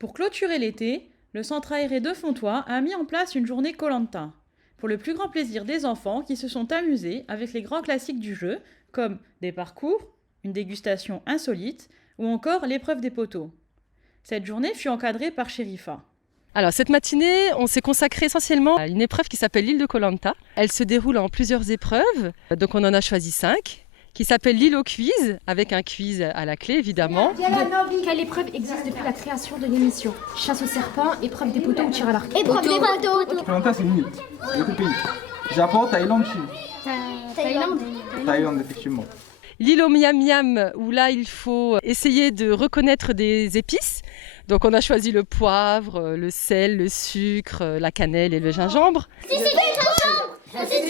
Pour clôturer l'été, le centre aéré de Fontoy a mis en place une journée koh lanta, pour le plus grand plaisir des enfants qui se sont amusés avec les grands classiques du jeu, comme des parcours, une dégustation insolite ou encore l'épreuve des poteaux. Cette journée fut encadrée par Sherifa. Alors cette matinée, on s'est consacré essentiellement à une épreuve qui s'appelle l'île de koh lanta. Elle se déroule en plusieurs épreuves, donc on en a choisi 5, qui s'appelle l'île au quiz, avec un quiz à la clé évidemment. Quelle épreuve existe depuis la création de l'émission? Chasse au serpent, épreuve des poteaux ou tir à l'arc? Épreuve des poteaux. Koh Lanta, c'est une île. Il y a 2 pays. Japon, Thaïlande, Chine. Thaïlande, effectivement. L'île au miam miam, où là il faut essayer de reconnaître des épices. Donc on a choisi le poivre, le sel, le sucre, la cannelle et le gingembre. C'est du gingembre. C'est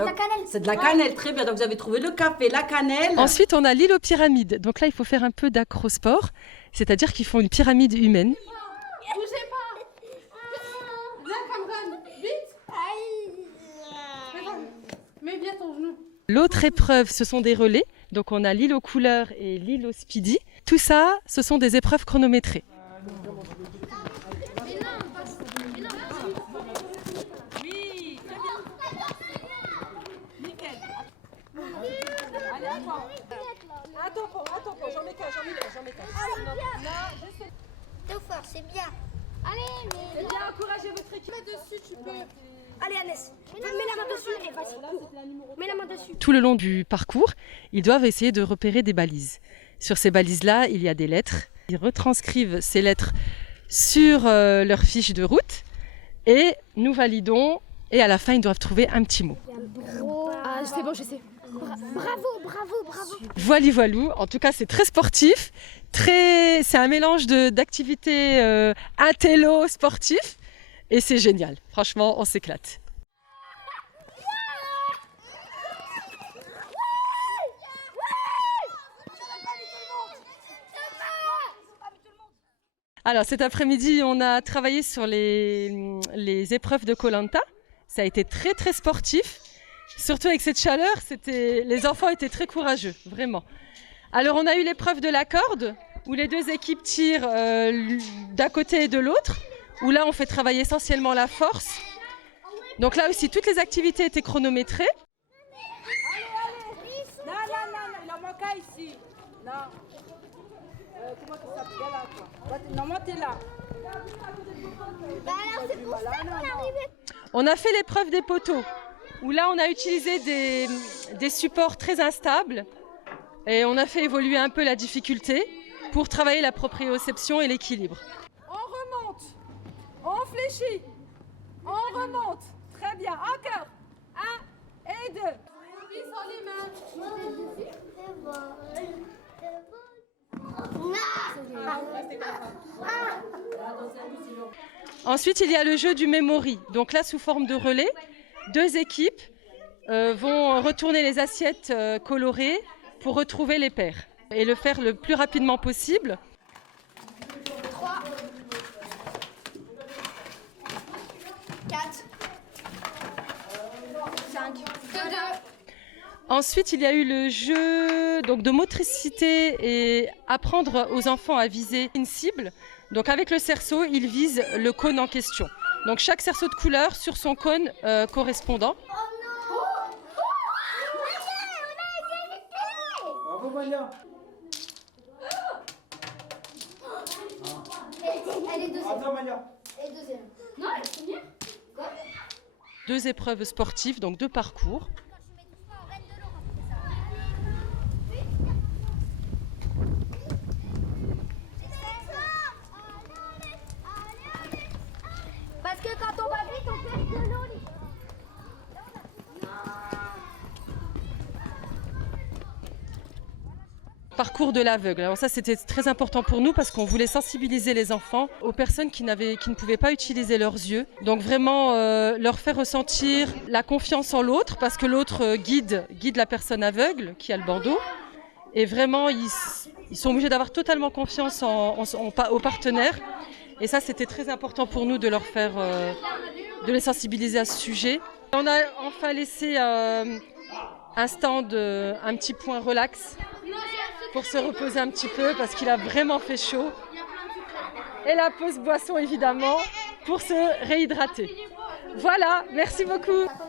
de la cannelle. C'est de la cannelle, très bien. Donc vous avez trouvé le café, la cannelle. Ensuite on a l'île aux pyramides. Donc là il faut faire un peu d'acrosport, c'est-à-dire qu'ils font une pyramide humaine. Bougez pas. Viens Cameron, vite. Mets bien ton genou. L'autre épreuve, ce sont des relais. Donc on a l'île aux couleurs et l'île au speedy. Tout ça, ce sont des épreuves chronométrées. Oui, très bien. Nickel. Allez, attends. Attends, j'en mets qu'un. Deux fois, c'est bien. Allez, mais... Bien, encouragez votre équipe. Dessus, tu peux. Allez, Annès, mets la main dessus et vas-y, cours. Mets la main dessus. Tout le long du parcours, ils doivent essayer de repérer des balises. Sur ces balises-là, il y a des lettres. Ils retranscrivent ces lettres sur leur fiche de route et nous validons. Et à la fin, ils doivent trouver un petit mot. Ah, c'est bon, je sais. Bravo. Voili voilou, en tout cas c'est très sportif, c'est un mélange d'activités intello sportif et c'est génial, franchement on s'éclate. Alors cet après-midi on a travaillé sur les épreuves de koh lanta, ça a été très très sportif. Surtout avec cette chaleur, les enfants étaient très courageux, vraiment. Alors on a eu l'épreuve de la corde, où les 2 équipes tirent d'un côté et de l'autre, où là on fait travailler essentiellement la force. Donc là aussi, toutes les activités étaient chronométrées. Non, il en manque un ici. Non. Comment tu s'appelles là, toi? Normalement, t'es là. Bah alors, c'est pour ça qu'on est arrivé. On a fait l'épreuve des poteaux, où là on a utilisé des supports très instables et on a fait évoluer un peu la difficulté pour travailler la proprioception et l'équilibre. On remonte. On fléchit. On remonte. Très bien. Encore. 1 et 2. Puis sur les mains. Ensuite, il y a le jeu du memory. Donc là, sous forme de relais, 2 équipes vont retourner les assiettes colorées pour retrouver les paires et le faire le plus rapidement possible. 3, 4, 5, 2. Ensuite, il y a eu le jeu donc, de motricité et apprendre aux enfants à viser une cible. Donc avec le cerceau, ils visent le cône en question. Donc chaque cerceau de couleur sur son cône correspondant. Bravo, Maya. Elle est deuxième. Bravo, Maya. Elle est deuxième. Non, elle est première. Quoi? 2 épreuves sportives, donc 2 parcours. Parce que quand on va vite, on perd de l'eau. Parcours de l'aveugle. Alors ça, c'était très important pour nous parce qu'on voulait sensibiliser les enfants aux personnes qui ne pouvaient pas utiliser leurs yeux. Donc vraiment leur faire ressentir la confiance en l'autre parce que l'autre guide la personne aveugle qui a le bandeau. Et vraiment, ils sont obligés d'avoir totalement confiance aux partenaires. Et ça, c'était très important pour nous de leur faire, de les sensibiliser à ce sujet. On a enfin laissé un stand, un petit point relax. pour se reposer un petit peu parce qu'il a vraiment fait chaud. Et la pause boisson évidemment pour se réhydrater. Voilà, merci beaucoup. Un pied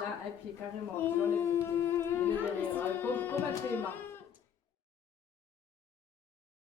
là, un pied carrément. Comme un